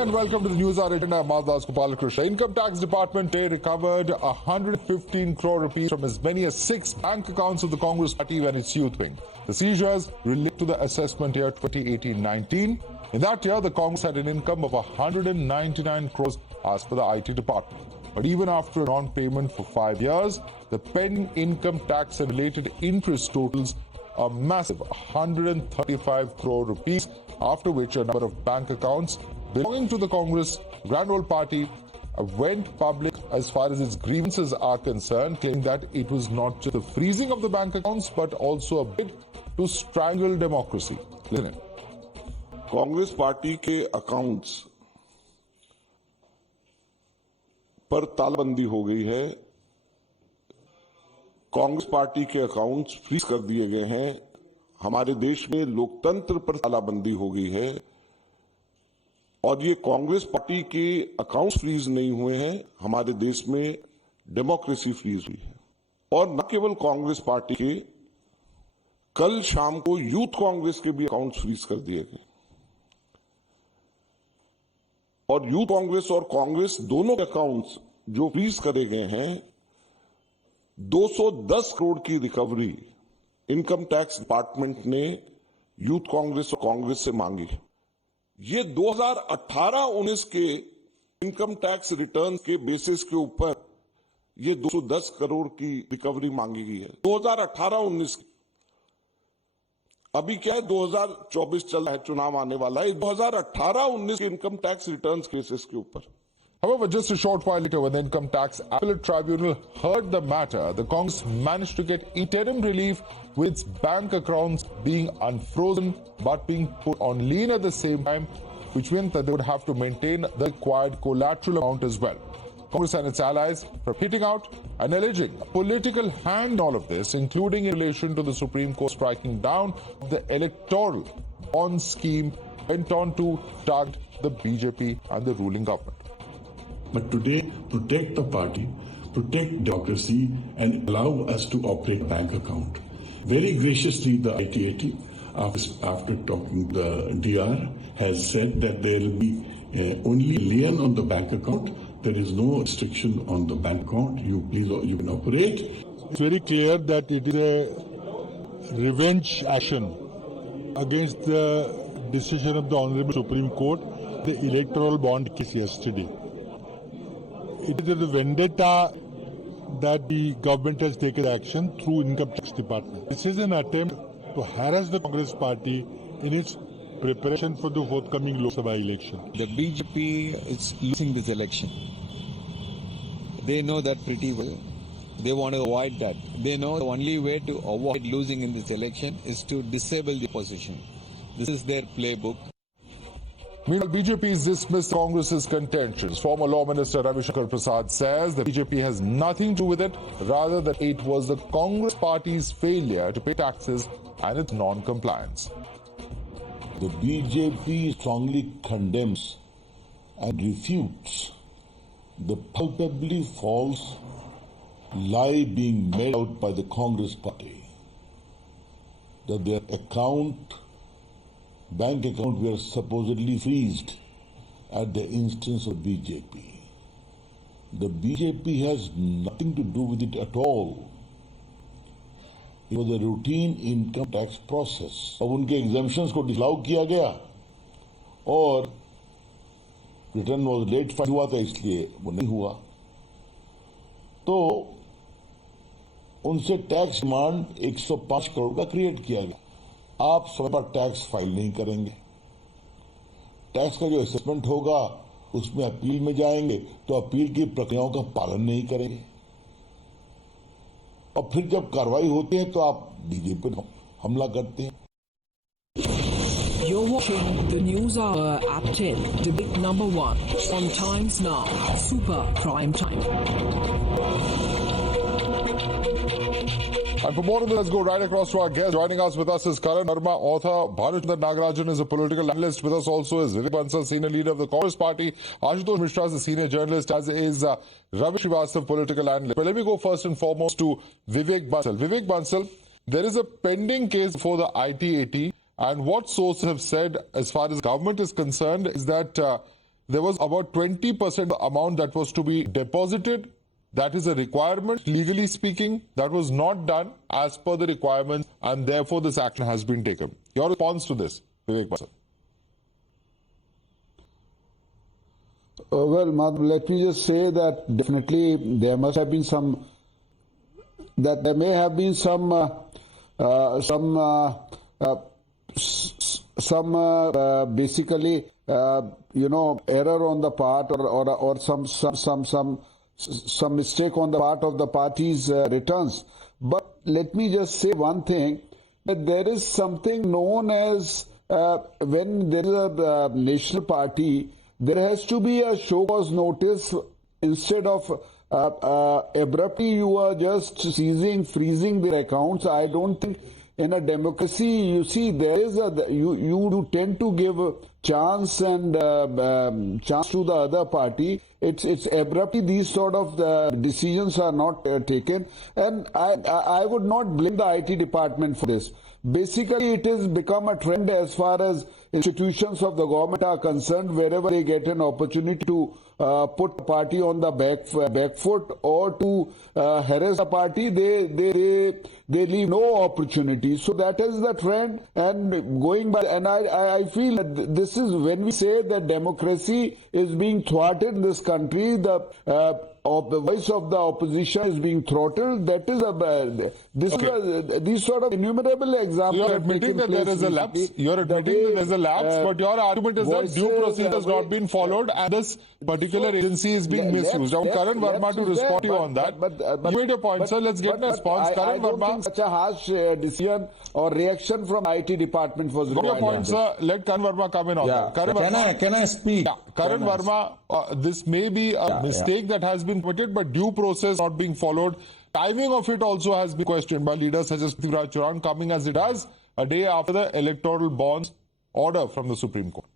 and welcome to the Newshour Agenda. Madhavdas Gopalkrishnan. Income Tax Department recovered 115 crore rupees from as many as 6 bank accounts of the Congress Party and its youth wing. The seizures relate to the assessment year 2018-19. In that year, the Congress had an income of 199 crores as per the IT department. But even after non-payment for 5 years, the pending income tax and related interest totals a massive 135 crore rupees, after which a number of bank accounts belonging to the Congress Grand Old Party went public as far as its grievances are concerned, claiming that it was not just the freezing of the bank accounts but also a bid to strangle democracy. Listen in. Congress party के accounts पर तालाबंदी हो गई है। Congress party के accounts freeze कर दिए गए हैं। हमारे देश में लोकतंत्र पर तालाबंदी हो गई है और ये कांग्रेस पार्टी के अकाउंट्स फ्रीज नहीं हुए हैं, हमारे देश में डेमोक्रेसी फ्रीज हुई है। और न केवल कांग्रेस पार्टी के, कल शाम को यूथ कांग्रेस के भी अकाउंट्स फ्रीज कर दिए गए और यूथ कांग्रेस और कांग्रेस दोनों के अकाउंट्स जो फ्रीज करे गए हैं, 210 करोड़ की रिकवरी इनकम टैक्स डिपार्टमेंट ने यूथ कांग्रेस और कांग्रेस से मांगी। ये 2018-19 के इनकम टैक्स रिटर्न के बेसिस के ऊपर ये 210 करोड़ की रिकवरी मांगी गई है। 2018-19 की, अभी क्या है, 2024 चल रहा है, चुनाव आने वाला है। 2018-19 के इनकम टैक्स रिटर्न केसेस के ऊपर। However, just a short while later, when the Income Tax Appellate Tribunal heard the matter, the Congress managed to get interim relief with its bank accounts being unfrozen but being put on lien at the same time, which meant that they would have to maintain the required collateral amount as well. Congress and its allies are hitting out and alleging a political hand in all of this, including in relation to the Supreme Court striking down the electoral bond scheme went on to target the BJP and the ruling government. But today, protect the party, protect democracy, and allow us to operate a bank account. Very graciously, the ITAT, after talking the DR, has said that there will be only a lien on the bank account. There is no restriction on the bank account. You can operate. It's very clear that it is a revenge action against the decision of the Honorable Supreme Court, the electoral bond case yesterday. It is a vendetta that the government has taken action through Income Tax Department. This is an attempt to harass the Congress Party in its preparation for the forthcoming Lok Sabha election. The BJP is losing this election. They know that pretty well. They want to avoid that. They know the only way to avoid losing in this election is to disable the opposition. This is their playbook. Meanwhile, BJP has dismissed Congress's contentions. Former Law Minister Ravi Shankar Prasad says the BJP has nothing to do with it, rather that it was the Congress Party's failure to pay taxes and its non-compliance. The BJP strongly condemns and refutes the palpably false lie being made out by the Congress Party that their bank account were supposedly freezed at the instance of BJP. The BJP has nothing to do with it at all. It was a routine income tax process. अब उनके exemptions को disallow किया गया और return was late file हुआ था, इसलिए वो नहीं हुआ। तो उनसे टैक्स डिमांड 105 करोड़ का क्रिएट किया गया। आप समय पर टैक्स फाइल नहीं करेंगे, टैक्स का जो असेसमेंट होगा उसमें अपील में जाएंगे तो अपील की प्रक्रियाओं का पालन नहीं करेंगे और फिर जब कार्रवाई होती है तो आप बीजेपी पर हमला करते हैं। You're watching the News Hour at 10, debate number 1 on Times Now, Super Prime Time. And for more on this, let's go right across to our guest. Joining us with us is Karan Verma, author. Bhanuchandra Nagarajan is a political analyst. With us also is Vivek Bansal, senior leader of the Congress Party. Ashutosh Mishra is a senior journalist, as is Ravi Srivastav, political analyst. But let me go first and foremost to Vivek Bansal. Vivek Bansal, there is a pending case before the ITAT, and what sources have said, as far as government is concerned, is that there was about 20% amount that was to be deposited. That is a requirement, legally speaking. That was not done as per the requirements, and therefore this action has been taken. Your response to this, Vivek Bansal? Well, Madhav, let me just say that definitely there must have been some, that there may have been some basically, error on the part or some mistake on the part of the party's returns. But let me just say one thing, that there is something known as when there is a national party, there has to be a show cause notice. Instead of abruptly you are just freezing their accounts. I don't think in a democracy, you see, there is you tend to give a chance and chance to the other party. It's abruptly these sort of decisions are not taken, and I would not blame the IT department for this. Basically, it has become a trend as far as institutions of the government are concerned. Wherever they get an opportunity to put the party on the back foot or to harass the party, they leave no opportunity. So that is the trend. And going by, and I feel that this is when we say that democracy is being thwarted in this country, the voice of the opposition is being throttled. That is these sort of innumerable examples. You're admitting that there is a lapse. You're admitting that there's a lapse, but your argument is that due procedure has not been followed, and this particular agency is being misused. I want Karan Verma to respond to you on that. You made your point, sir. Let's get a response. Karan Verma. I don't think such a harsh decision or reaction from IT department was required. Your point, sir. Let Karan Verma come in on that. Can I speak? Yeah. Karan Verma, this may be a mistake that has been committed, but due process not being followed. Timing of it also has been questioned by leaders such as Prithviraj Chavan, coming as it does a day after the electoral bonds order from the Supreme Court.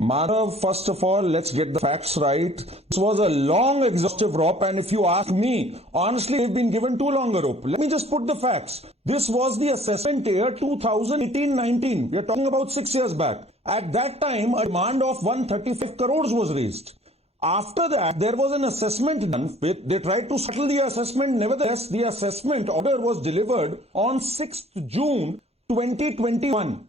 Madhav, first of all, let's get the facts right. This was a long, exhaustive rope, and if you ask me, honestly, they've been given too long a rope. Let me just put the facts. This was the assessment year 2018-19. We are talking about 6 years back. At that time, a demand of 135 crores was raised. After that, there was an assessment done. They tried to settle the assessment. Nevertheless, the assessment order was delivered on 6th June 2021.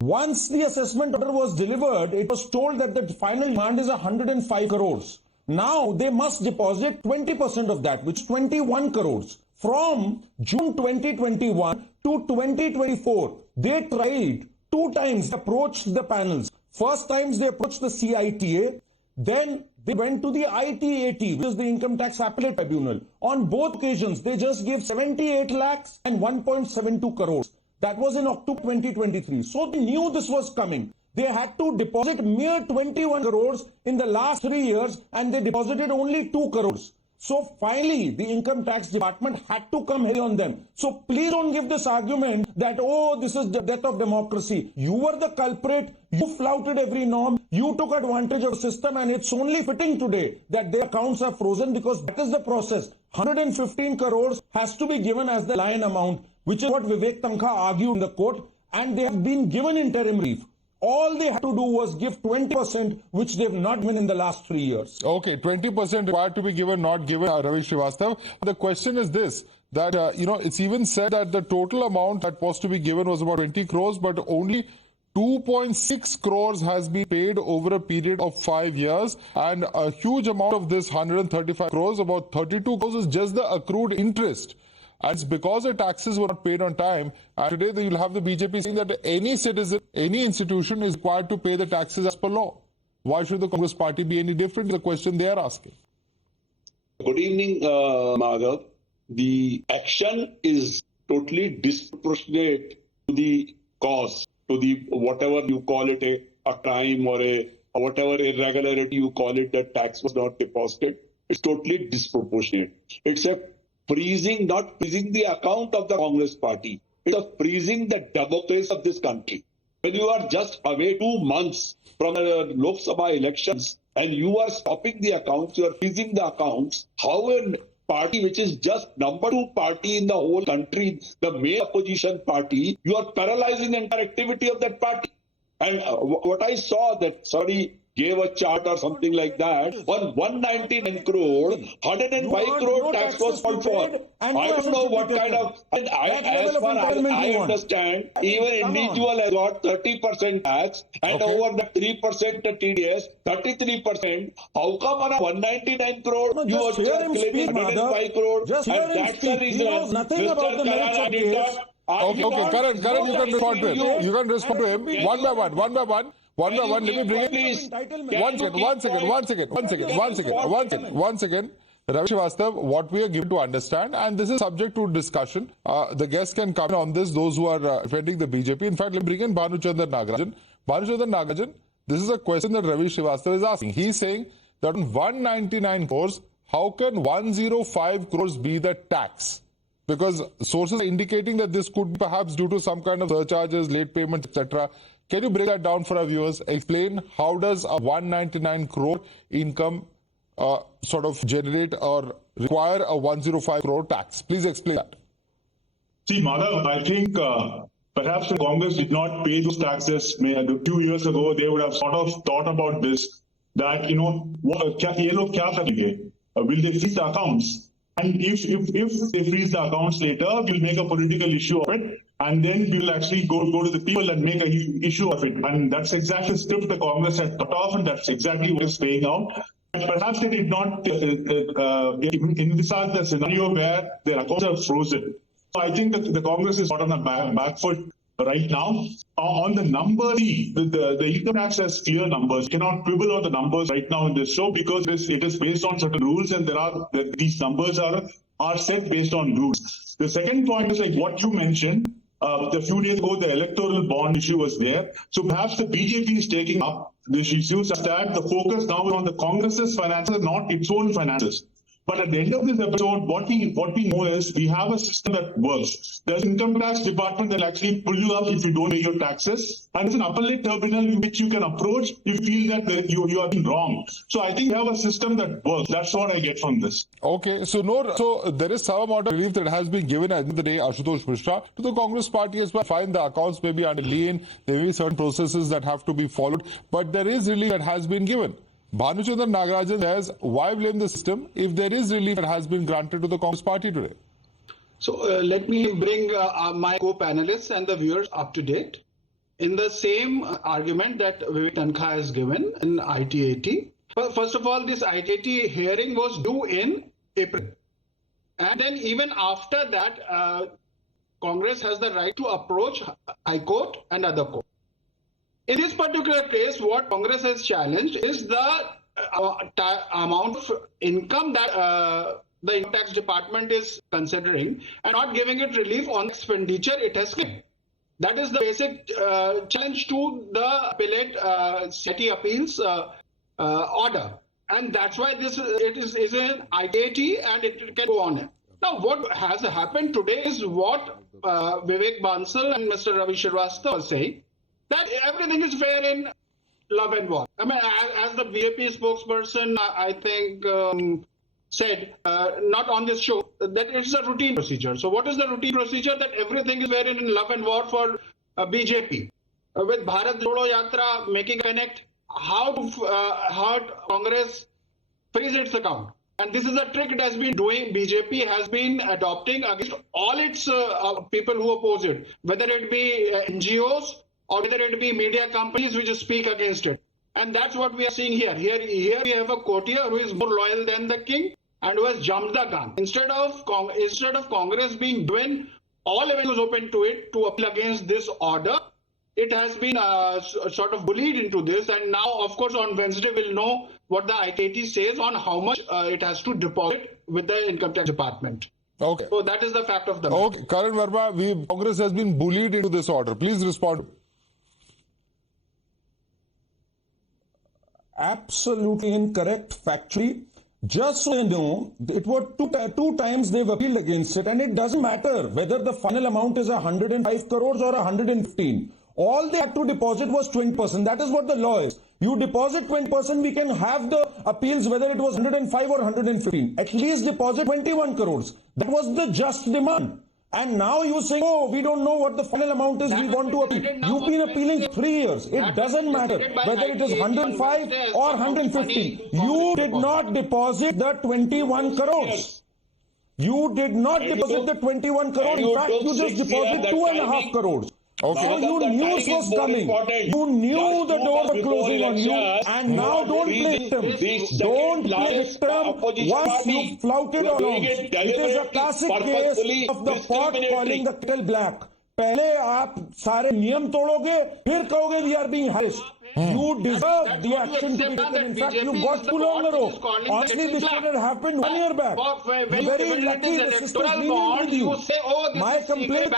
Once the assessment order was delivered, it was told that the final demand is 105 crores. Now they must deposit 20% of that, which is 21 crores. From June 2021 to 2024, they tried 2 times, approached the panels. First times they approached the CITA, then they went to the ITAT, which is the Income Tax Appellate Tribunal. On both occasions, they just gave 78 lakhs and 1.72 crores. That was in October 2023. So they knew this was coming. They had to deposit mere 21 crores in the last 3 years, and they deposited only 2 crores. So finally, the Income Tax Department had to come heavy on them. So please don't give this argument that, oh, this is the death of democracy. You were the culprit. You flouted every norm. You took advantage of the system, and it's only fitting today that their accounts are frozen, because that is the process. 115 crores has to be given as the lion amount, which is what Vivek Tankha argued in the court, and they have been given interim relief. All they had to do was give 20%, which they've not given in the last 3 years. Okay, 20% required to be given, not given, Ravi Srivastav. The question is this, that, it's even said that the total amount that was to be given was about 20 crores, but only 2.6 crores has been paid over a period of 5 years, and a huge amount of this 135 crores, about 32 crores, is just the accrued interest. And it's because the taxes were not paid on time. And today you'll have the BJP saying that any citizen, any institution is required to pay the taxes as per law. Why should the Congress party be any different? The question they are asking. Good evening, Madhav. The action is totally disproportionate to the cause, to the whatever you call it, a crime or whatever irregularity you call it, that tax was not deposited. It's totally disproportionate. It's a freezing, not freezing the account of the Congress party. It's a freezing the democracy of this country. When you are just away 2 months from the Lok Sabha elections and you are stopping the accounts, you are freezing the accounts, how a party which is just number 2 party in the whole country, the main opposition party, you are paralyzing the entire activity of that party. And what I saw that somebody gave a chart or something like that. On 199 crore, 105 crore tax was called for. I don't know what kind of. And as far as I understand, even individual has got 30% tax, and over the 3% TDS, 33%. How come on a 199 crore you are calculating 105 crore? And that's the reason. Mr. Karan did not. Okay, Karan, you can respond to him. You can respond to him one by one. Let me bring it. One second. Ravi Srivastava, what we are given to understand, and this is subject to discussion. The guests can come on this, those who are defending the BJP. In fact, let me bring in Bhanuchandra Nagarajan. Bhanuchandra Nagarajan, this is a question that Ravi Srivastava is asking. He's saying that on 199 crores, how can 105 crores be the tax? Because sources are indicating that this could be perhaps due to some kind of surcharges, late payments, etc. Can you break that down for our viewers? Explain how does a 199 crore income sort of generate or require a 105 crore tax? Please explain that. See, Madhav, I think perhaps the Congress did not pay those taxes a few years ago. They would have sort of thought about this, that, will they freeze the accounts? And if they freeze the accounts later, we'll make a political issue of it, and then we'll actually go to the people and make an issue of it. And that's exactly the script the Congress had cut off, and that's exactly what is playing out. But perhaps they did not envisage the scenario where their accounts are frozen. So I think that the Congress is not on a back foot right now. On the number, the income tax has clear numbers. You cannot quibble on the numbers right now in this show because it is based on certain rules, and these numbers are set based on rules. The second point is like what you mentioned. A few days ago, the electoral bond issue was there. So perhaps the BJP is taking up this issue such that the focus now is on the Congress's finances, not its own finances. But at the end of this episode, what we know is we have a system that works. There's an income tax department that will actually pull you up if you don't pay your taxes. And there's an appellate tribunal in which you can approach if you feel that you are being wrong. So I think we have a system that works. That's what I get from this. Okay, so there is some amount of relief that has been given at the end of the day, Ashutosh Mishra, to the Congress party as well. Fine, the accounts may be under lien, there may be certain processes that have to be followed, but there is relief that has been given. Bhanuchandra Nagarajan says, why blame the system if there is relief that has been granted to the Congress party today? So let me bring my co-panelists and the viewers up to date. In the same argument that Vivek Bansal has given in IT80. First of all, this IT80 hearing was due in April. And then even after that, Congress has the right to approach High Court and other courts. In this particular case, what Congress has challenged is the amount of income that the income tax department is considering and not giving it relief on expenditure it has claimed. That is the basic challenge to the appellate city appeals order. And that's why it is an IT and it can go on. Now, what has happened today is what Vivek Bansal and Mr. Ravi Srivastava are saying, that everything is fair in love and war. I mean, as the BJP spokesperson, I think, said, not on this show, that it's a routine procedure. So what is the routine procedure? That everything is fair in love and war for BJP. With Bharat Jodo Yatra making a connect, how Congress freeze its account. And this is a trick it has been doing, BJP has been adopting against all its people who oppose it, whether it be NGOs, or whether it be media companies which speak against it. And that's what we are seeing here. Here we have a courtier who is more loyal than the king and who has jumped the gun. Instead of Congress being given all avenues open to it to appeal against this order, it has been sort of bullied into this. And now, of course, on Wednesday we'll know what the ITT says on how much it has to deposit with the income tax department. Okay. So that is the fact of the matter. Okay, Karan Verma, Congress has been bullied into this order. Please respond. Absolutely incorrect, factually. Just so you know, it was two times they've appealed against it, and it doesn't matter whether the final amount is 105 crores or 115. All they had to deposit was 20%. That is what the law is. You deposit 20%, we can have the appeals whether it was 105 or 115. At least deposit 21 crores. That was the just demand. And now you say, oh, we don't know what the final amount is, we want to appeal. You've been appealing for 3 years. It doesn't matter whether it is 105 or 150. You did not deposit the 21 crores. You did not deposit the 21 crores. In fact, you just deposited 2.5 crores. Okay. So you knew it was coming. You knew the doors were closing on you, and now don't play victim. Don't play victim once you flouted along. It is a classic case of the pot calling the kettle black. पहले आप सारे नियम तोड़ोगे, फिर कहोगे we are being harassed. You deserve the action to be taken. In fact, you got too long a rope. Honestly, this should have happened 1 year back. You're very lucky the system is lenient with you. My complaint,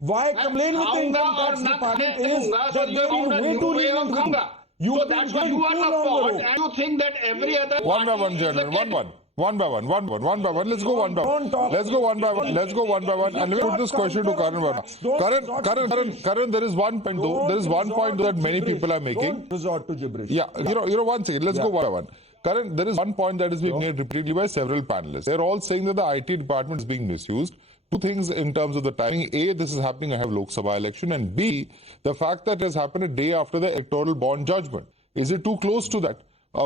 why complain with the income tax department is that they've been way too lenient with you. You've been going too long a rope. And you think that every other... One by one, General. One by one. Let's go one by one. Let's go one by one. And let me put this question to Karan Verma. Karan, there is one point though. There is one point that many people are making. Don't resort to gibberish. Yeah, you know one second. Let's go one by one. Karan, there is one point that is being made repeatedly by several panelists. They're all saying that the IT department is being misused. Two things in terms of the timing. A, this is happening ahead of Lok Sabha election. And B, the fact that it has happened a day after the electoral bond judgment. Is it too close to that?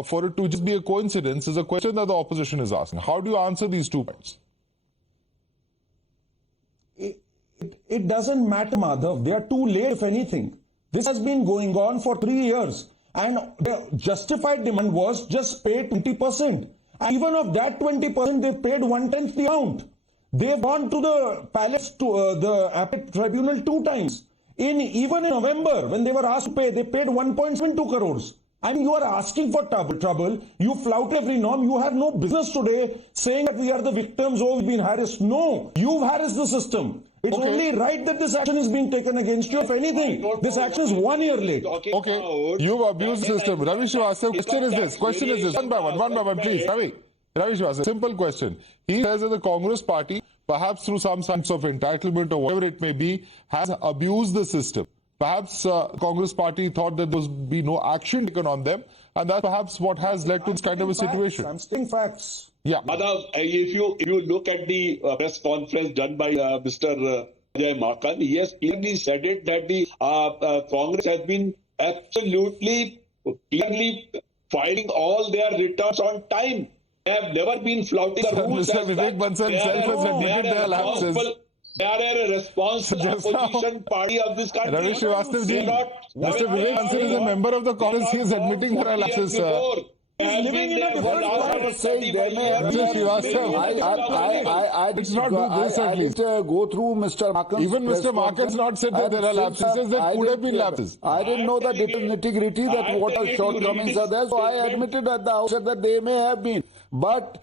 For it to just be a coincidence is a question that the opposition is asking. How do you answer these 2 points? It doesn't matter, Madhav. They are too late, if anything. This has been going on for 3 years. And the justified demand was just pay 20%. And even of that 20%, they've paid 1/10 the amount. They've gone to the palace, to the appellate tribunal 2 times. Even in November, when they were asked to pay, they paid 1.72 crores. I mean, you are asking for trouble. You flout every norm. You have no business today saying that we are the victims, oh, we've been harassed. No, you've harassed the system. It's only right that this action is being taken against you. If anything, this action is 1 year late. Okay, you've abused the system. Ravi Srivastava, question is this. One by one, please. Ravi Srivastava, simple question. He says that the Congress party, perhaps through some sense of entitlement or whatever it may be, has abused the system. Perhaps Congress party thought that there would be no action taken on them, and that's perhaps what has led to this kind of a situation. I'm stating facts. Yeah. Madhav, if you look at the press conference done by Mr. Ajay Makan, he has clearly said it that the Congress has been absolutely clearly filing all their returns on time. They have never been flouting the rules. Mr. Vivek Bansal himself has admitted their lapses. They are a responsible opposition party of this country. Ravi Srivastava ji, Mr. Vivek Bansal is a member of the Congress. He is admitting there are lapses, sir. Living in a different Mr. Srivastava, let's not do this at least. Go through Mr. Makan's Even Mr. Makan's not said that there are lapses. He says there could have been lapses. I didn't know the nitty-gritty that what are shortcomings are there, so I admitted at the outset that they may have been. But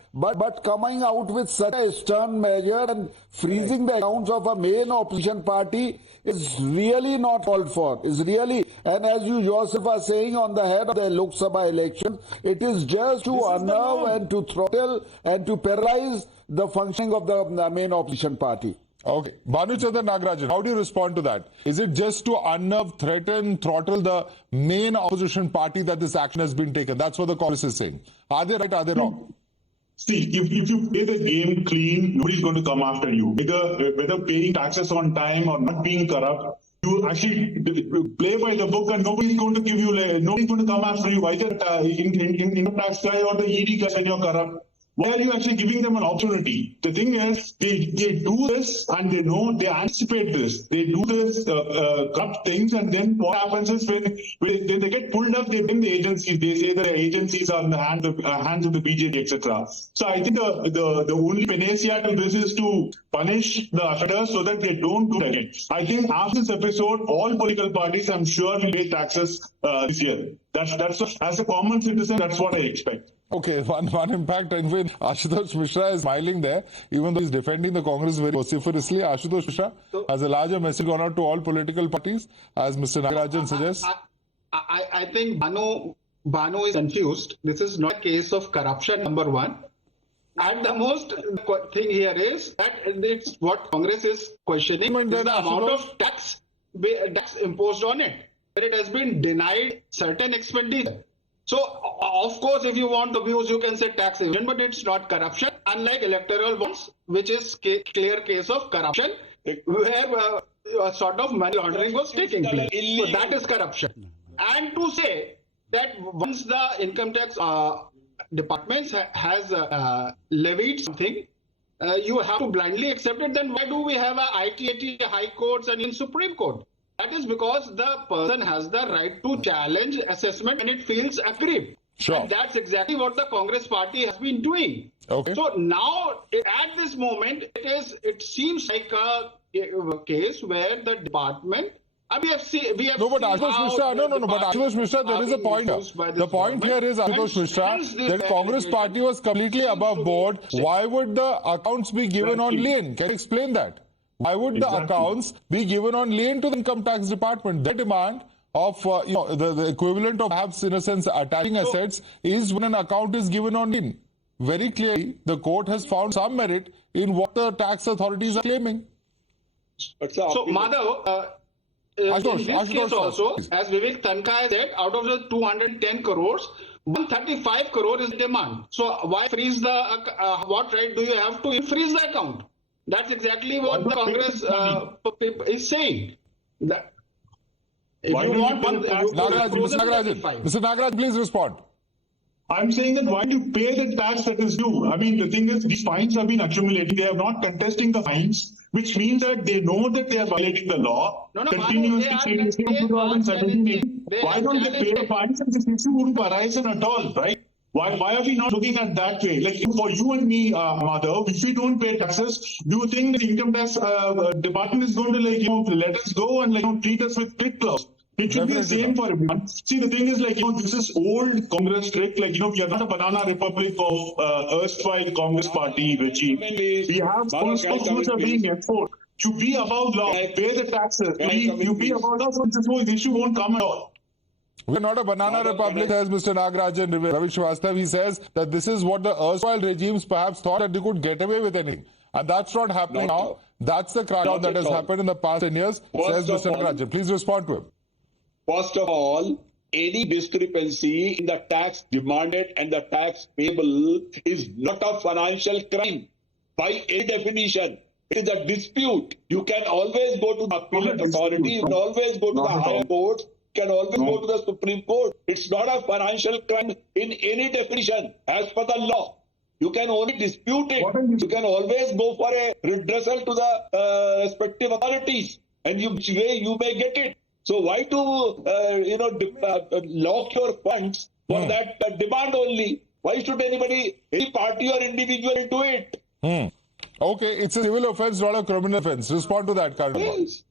coming out with such a stern measure and freezing the accounts of a main opposition party is really not called for. Is really, and as you yourself are saying on the head of the Lok Sabha election, it is just to unnerve and to throttle and to paralyze the functioning of the main opposition party. Okay. Bhanuchandran Nagarajan, how do you respond to that? Is it just to unnerve, threaten, throttle the main opposition party that this action has been taken? That's what the Congress is saying. Are they right? Are they wrong? See, if you play the game clean, nobody's going to come after you. Whether paying taxes on time or not being corrupt, you actually play by the book, and nobody's going to give you, nobody's going to come after you. Either in the tax guy or the ED guy when you're corrupt. Why are you actually giving them an opportunity? The thing is, they do this and they know, they anticipate this. They do this corrupt things, and then what happens is when they get pulled up, they blame the agencies. They say that the agencies are in the hands of the BJP, etc. So I think the only panacea to this is to punish the offenders so that they don't do it again. I think after this episode, all political parties, I'm sure, will pay taxes this year. That's as a common citizen, that's what I expect. Okay, one impact, and when Ashutosh Mishra is smiling there, even though he's defending the Congress very vociferously, Ashutosh Mishra has a larger message gone out to all political parties, as Mr. Nagarajan suggests. I think Bhanu is confused. This is not a case of corruption, number one. At the most, the thing here is that it's what Congress is questioning is the amount of tax imposed on it. It has been denied certain expenditure. So, of course, if you want to abuse, you can say tax evasion, but it's not corruption. Unlike electoral bonds, which is clear case of corruption, where a sort of money laundering was taking place. So that is corruption. And to say that once the income tax department has levied something, you have to blindly accept it, then why do we have a ITAT, High Courts and in Supreme Court? That is because the person has the right to challenge assessment when it feels aggrieved. Sure. And that's exactly what the Congress party has been doing. Okay. So now, at this moment, it seems like a case where the department. We have no, but Ashutosh Mishra, but Ashutosh Mishra, there is a point here. The point here is, Ashutosh Mishra, that Congress party was completely above board. Why would the accounts be given on lien? Can you explain that? Why would the accounts be given on lien to the income tax department? Their demand of the equivalent of perhaps, in a sense, attaching assets is when an account is given on lien. Very clearly, the court has found some merit in what the tax authorities are claiming. So, Madhav, in this case also, as Vivek Bansal said, out of the 210 crores, 135 crore is demand. So why freeze the, what right do you have to freeze the account? That's exactly what the Congress is saying. That if you want one, Mr. Nagaraj, please respond. I'm saying that why do you pay the tax that is due? I mean, the thing is, these fines have been accumulating. They are not contesting the fines, which means that they know that they are violating the law. Continuously, seriously, 2017. Why don't they pay the fines? And this issue wouldn't arise at all, right? Why are we not looking at that way? Like for you and me, Madhav, if we don't pay taxes, do you think the income tax department is going to let us go and treat us with kid gloves? It should be the same for everyone. See, the thing is this is old Congress trick. We are not a banana republic of erstwhile Congress party regime. We have rules are being enforced. To be above law, pay the taxes. You be above law, so this whole issue won't come at all. We're not a banana republic, says Mr. Nagaraj and Ravi Srivastava. He says that this is what the erstwhile regimes perhaps thought that they could get away with anything. And that's not happening now. That's the crackdown that has happened in the past 10 years, says Mr. Nagaraj. Please respond to him. First of all, any discrepancy in the tax demanded and the tax payable is not a financial crime by any definition. It is a dispute. You can always go to the appellate authority, you can always go to the higher courts, you can always go to the Supreme Court. It's not a financial crime in any definition as per the law. You can only dispute it. You can always go for a redressal to the respective authorities, and you may get it. So why to lock your funds for that demand only? Why should any party or individual do it? Okay, it's a civil offence, not a criminal offence. Respond to that, Karnal. Yes.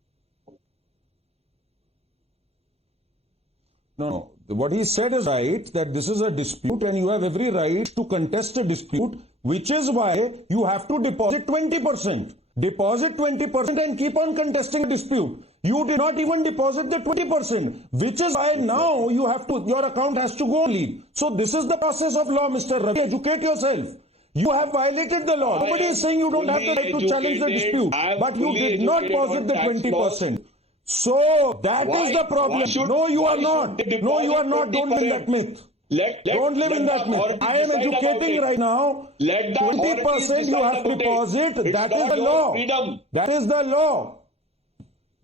No. What he said is right, that this is a dispute and you have every right to contest a dispute, which is why you have to deposit 20%. Deposit 20% and keep on contesting a dispute. You did not even deposit the 20%, which is why now your account has to go on leave. So this is the process of law, Mr. Ravi. Educate yourself. You have violated the law. Nobody is saying you don't have the right to challenge the dispute, but you did not deposit the 20%. So that is the problem. No, you are not. No, you are not. Don't live in that myth. Don't live in that myth. I am educating right now. 20% you have to deposit. That is the law. That is the law.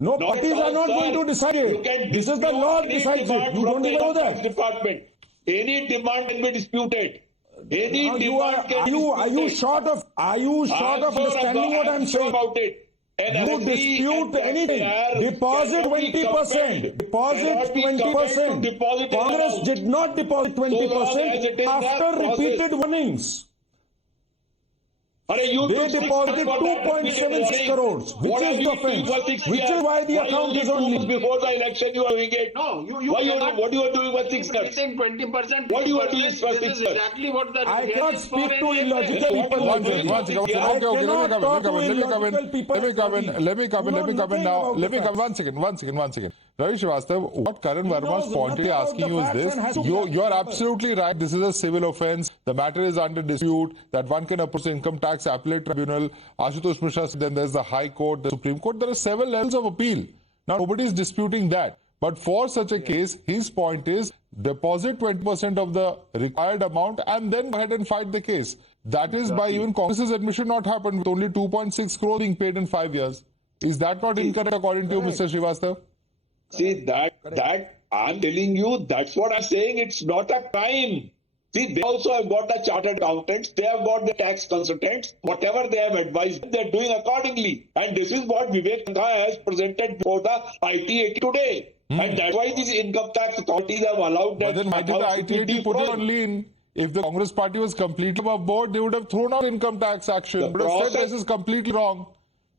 No, parties are not going to decide it. This is the law that decides it. You don't even know that. Department. Any demand can be disputed. Are you short of understanding what I'm saying? About it. You dispute anything. Deposit 20%. Deposit 20%. Congress did not deposit 20% after repeated warnings. They deposited 2.76 crores, which is the offense, which is why the account is on leave. Before the election, you are doing it. No, what you are doing for 6 years? 20%. What you are doing for 6 years? This is exactly what the I cannot speak to illogical people. Let me come in now. One second. Ravi Srivastava, what Karan Verma is pointedly asking you is this. You are absolutely right. This is a civil offence. The matter is under dispute. That one can approach the Income Tax Appellate Tribunal. Ashutosh Mishra, then there's the High Court, the Supreme Court. There are several levels of appeal. Now, nobody is disputing that. But for such a case, his point is deposit 20% of the required amount and then go ahead and fight the case. That is by even Congress's admission not happened with only 2.6 crore being paid in 5 years. Is that not incorrect according to you, Mr. Srivastav? See, that I'm telling you, that's what I'm saying. It's not a crime. See, they also have got the chartered accountants, they have got the tax consultants, whatever they have advised, they're doing accordingly. And this is what Vivek Bansal has presented before the ITAT today. And that's why these income tax authorities have allowed that. But then why did the ITAT put it only in? If the Congress party was completely above board, they would have thrown out income tax action. But have said this is completely wrong.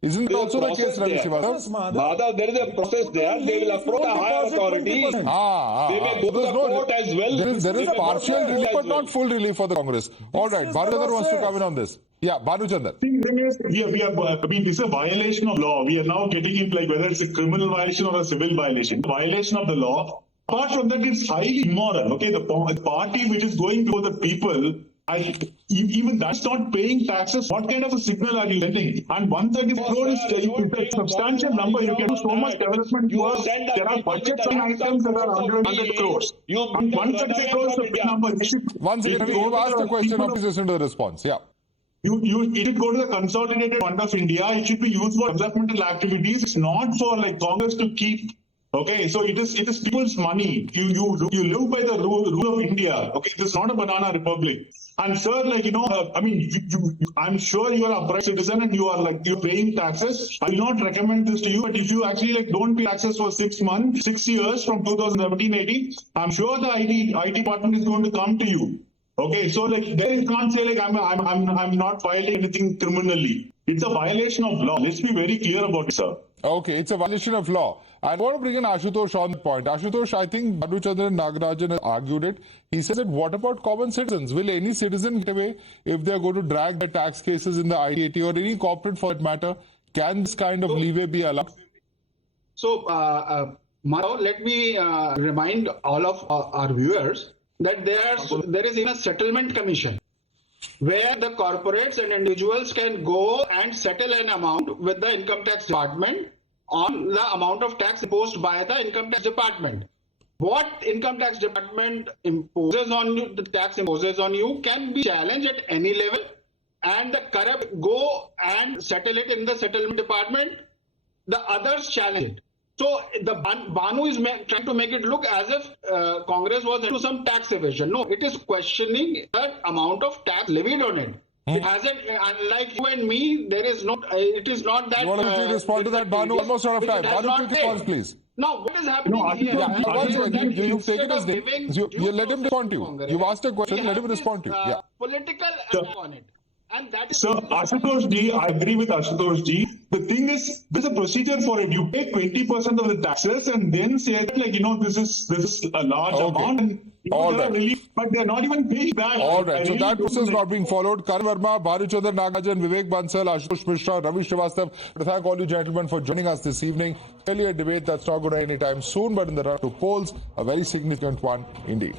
Isn't that also the case, Ravi Srivastav? Madhav, there is a process there. They will approach the higher authority. They may go to the court as well. There is partial relief, but not full relief for the Congress. All right, Bhanuchandar wants to come in on this. Yeah, Bhanuchandar. I mean, this is a violation of law. We are now getting into like whether it's a criminal violation or a civil violation. The violation of the law. Apart from that, it's highly immoral. Okay, the party which is going to the people, even that's not paying taxes. What kind of a signal are you sending? And 134 crore is a substantial number. You can do so much development work. There are budgets on items that are 100 crores. 130 crores is a big number. Once again, you've asked a question. Please listen to the response. Yeah. It should go to the Consolidated Fund of India. It should be used for developmental activities. It's not for like Congress to keep. Okay, so it is people's money. You live by the rule of India. Okay, this is not a banana republic. And sir, like I mean, I'm sure you are a private citizen and you're paying taxes. I will not recommend this to you, but if you actually don't pay taxes for 6 months, 6 years from 2017-18, I'm sure the IT department is going to come to you. Okay, so like there you can't say like I'm not filing anything criminally. It's a violation of law. Let's be very clear about it, sir. Okay, it's a violation of law. I want to bring in Ashutosh on the point. Ashutosh, I think Madhavdas and Nagarajan has argued it. He says that what about common citizens? Will any citizen get away if they are going to drag their tax cases in the ITAT or any corporate for that matter? Can this kind of leeway be allowed? So, Madhav, let me remind all of our viewers that there is even a settlement commission where the corporates and individuals can go and settle an amount with the income tax department on the amount of tax imposed by the income tax department. What income tax department imposes on you, the tax imposes on you, can be challenged at any level, and the corrupt go and settle it in the settlement department. The others challenge it. So the Banu is trying to make it look as if Congress was into some tax evasion. No, it is questioning the amount of tax levied on it. It hasn't, unlike you and me, there is not, it is not that... You want to respond to that, Banu? Almost out of time. Banu, quick response, please. Now, what is happening here? You've taken his name. You let him respond to you. You've asked a question, let him respond to you. Yeah. Political attack on it. And that is so, Ashutosh Ji, I agree with Ashutosh Ji. The thing is, there's a procedure for it. You pay 20% of the taxes and then say that, like, this is a large amount. And all right. Relief, but they're not even paying that. All right. So that process is not being followed. Karan Verma, Bhanuchandar Nagarajan, Vivek Bansal, Ashutosh Mishra, Ravi Srivastav. To thank all you gentlemen for joining us this evening. Clearly a debate that's not going to end anytime soon, but in the run to polls, a very significant one indeed.